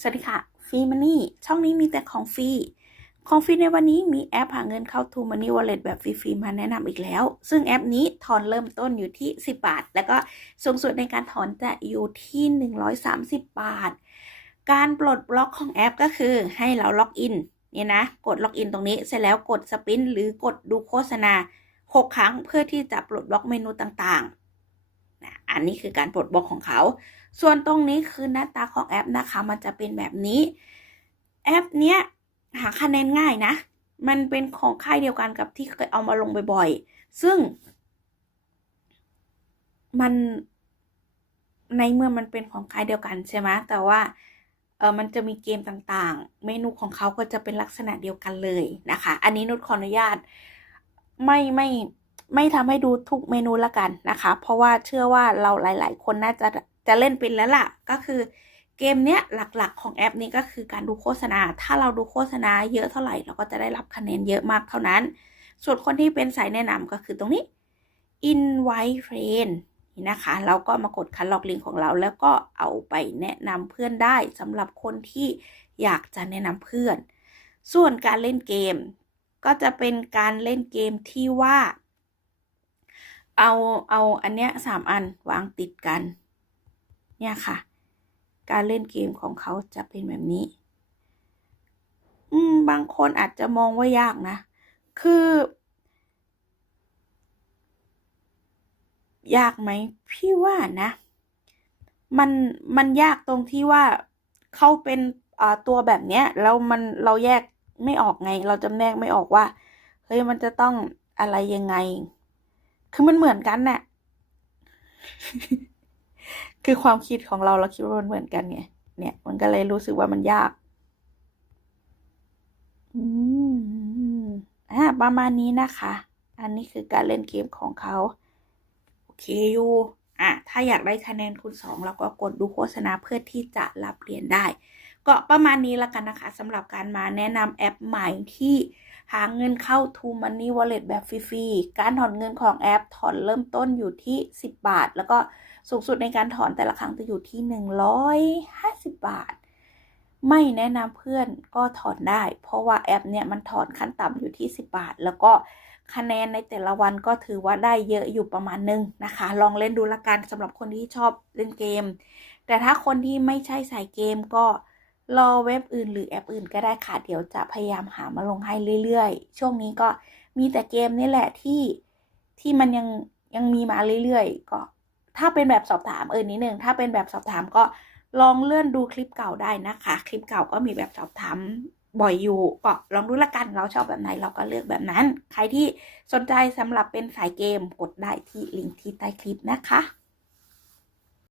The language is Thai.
สวัสดีค่ะฟรีมันนี่ช่องนี้มีแต่ของฟรี ของฟรีในวันนี้มีแอปหาเงินเข้า To Money Wallet แบบฟรีๆมาแนะนำอีกแล้ว ซึ่งแอปนี้ถอนเริ่มต้นอยู่ที่ 10 บาท แล้วก็สูงสุดในการถอนจะอยู่ที่ 130 บาท การปลดบล็อกของแอปก็คือให้เราล็อกอินเนี่ยนะ กดล็อกอินตรงนี้เสร็จแล้วกดสปินหรือกดดูโฆษณา 6 ครั้งเพื่อที่จะปลดบล็อกเมนูต่างๆนะอันนี้คือการปลดบล็อกของเขา ส่วนตรงนี้คือหน้าตาของแอปนะคะ มันจะเป็นแบบนี้แอปเนี้ยหาคะแนนง่ายนะ มันเป็นของค่ายเดียวกันกับที่เคยเอามาลงบ่อยๆ ซึ่ง มันในเมื่อมันเป็นของค่ายเดียวกันใช่ไหมแต่ว่าเออมันจะมีเกมต่างๆ เมนูของเขาก็จะเป็นลักษณะเดียวกันเลยนะคะ อันนี้นุชขออนุญาต ไม่ไม่ไม่ทำให้ดูทุกเมนูละกันนะคะ เพราะว่าเชื่อว่าเราหลาย ๆ คนน่าจะ จะเล่นเป็นแล้วล่ะ ก็คือเกมเนี้ยหลักๆของแอปนี้ก็คือการดูโฆษณา ถ้าเราดูโฆษณาเยอะเท่าไหร่เราก็จะได้รับคะแนนเยอะมากเท่านั้น ส่วนคนที่เป็นสายแนะนำก็คือตรงนี้ invite friend นะคะเราก็มากดคันล็อกลิงก์ของเรา แล้วก็เอาไปแนะนำเพื่อนได้สำหรับคนที่อยากจะแนะนำเพื่อน ส่วนการเล่นเกม ก็จะเป็นการเล่นเกมที่ว่า เอาเอาอันเนี้ยสามอันวางติดกัน เนี่ยค่ะ การเล่นเกมของเขาจะเป็นแบบนี้ อืม บางคนอาจจะมองว่ายากนะ คือ ยากไหมพี่ว่านะ มันมันยากตรงที่ว่าเขาเป็นอ่าตัวแบบเนี้ยแล้วมันเราแยกไม่ออกไง เราจำแนกไม่ออกว่าเฮ้ยมันจะต้องอะไรยังไง คือมันเหมือนกันน่ะ คือความคิดของเราเราคิดว่ามันเหมือนกันไงเนี่ย มันก็เลยรู้สึกว่ามันยาก อืมอ่าประมาณนี้นะคะ อันนี้คือการเล่นเกมของเขาโอเคอยู่อะถ้าอยากได้คะแนนคูณสองเราก็กดดูโฆษณาเพื่อที่จะรับเหรียญได้ ก็ประมาณนี้ล้วกันนะคะสำหรับการมาแนะนำแอปใหม่ที่หาเงินเข้า To Money Wallet แบบฟรีๆ การถอนเงินของแอปถอนเริ่มต้นอยู่ที่ 10 บาท แล้วก็ สูงสุดในการถอนแต่ละครั้งจะอยู่ที่ 150 บาท ไม่แนะนำเพื่อนก็ถอนได้ เพราะว่าแอปเนี่ยมันถอนขั้นต่ำอยู่ที่ 10 บาท แล้วก็คะแนนในแต่ละวันก็ถือว่าได้เยอะอยู่ประมาณนึงนะคะ ลองเล่นดูละกันสำหรับคนที่ชอบเล่นเกม แต่ถ้าคนที่ไม่ใช่สายเกมก็รอเว็บอื่นหรือแอปอื่นก็ได้ค่ะ เดี๋ยวจะพยายามหามาลงให้เรื่อยๆ ช่วงนี้ก็มีแต่เกมนี่แหละที่ที่มันยังยังมีมาเรื่อยๆ ก็ ถ้าเป็นแบบสอบถามเออนิดนึงถ้าเป็นแบบสอบถามก็ลองเลื่อนดูคลิปเก่าได้นะคะ คลิปเก่าก็มีแบบสอบถามบ่อยอยู่ก็ลองดูละกันเราชอบแบบไหนเราก็เลือกแบบนั้น ใครที่สนใจสำหรับเป็นสายเกมกดได้ที่ลิงก์ที่ใต้คลิปนะคะ